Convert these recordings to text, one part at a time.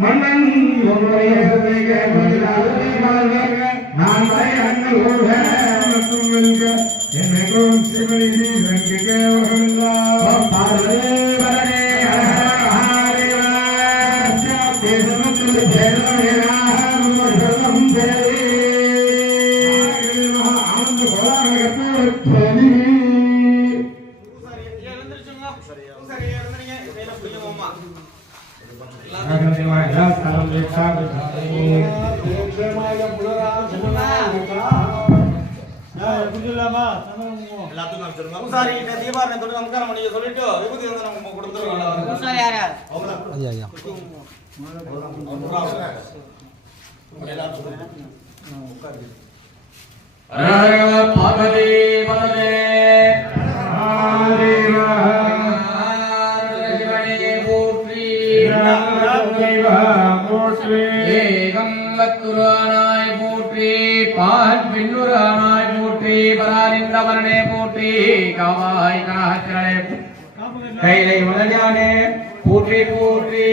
மன்னன் என்னைக்கும் சிவனி போற்றி காவாய் கணாச்சரே கைலை மலஞானே போற்றி போற்றி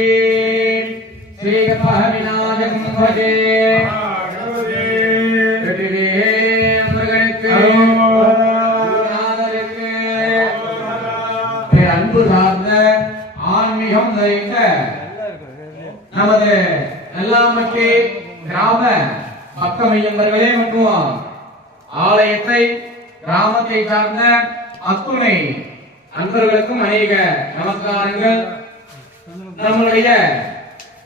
ஸ்ரீ கணபதிநாதம் பஜே முருகனுக்கு அன்பு சார்ந்த ஆன்மீகம் நிறைந்த நமது நல்லாம்பட்டி கிராம பக்கமையம்பர்களே மற்றும் ஆலயத்தை கிராமத்தை சார்ந்த அத்துணை அன்பர்களுக்கும் அநேக நமஸ்காரங்கள். நம்முடைய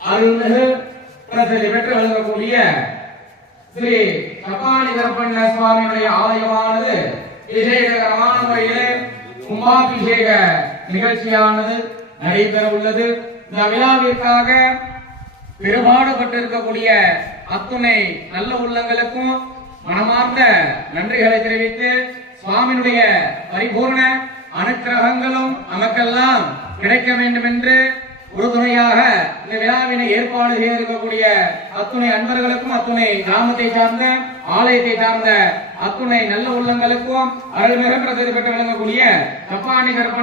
அருள்மிகு பிரசித்தி பெற்று வழங்கக்கூடிய ஸ்ரீ சபானி கருப்பண்ண சுவாமியுடைய ஆலயமானது விசேஷகரமான முறையிலே கும்பாபிஷேக நிகழ்ச்சியானது நடைபெற உள்ளது. இந்த விழாவிற்காக பெருமாடுபட்டிருக்கக்கூடிய அத்துணை நல்ல உள்ளங்களுக்கும் மனமார்ந்த நன்றிகளை தெரிவித்து சுவாமியினுடைய பரிபூர்ண அனுக்கிரகங்களும் நமக்கெல்லாம் கிடைக்க வேண்டும் என்று உறுதுணையாக இந்த விழாவினை ஏற்பாடு செய்திருக்கக்கூடிய அத்துணை அன்பர்களுக்கும் அத்துணை கிராமத்தை சார்ந்த ஆலயத்தை சார்ந்த அத்துணை நல்ல உள்ளங்களுக்கும் அருள்மிகு பிரசித்தி பெற்று விளங்கக்கூடிய சப்பானி கருப்பண்ண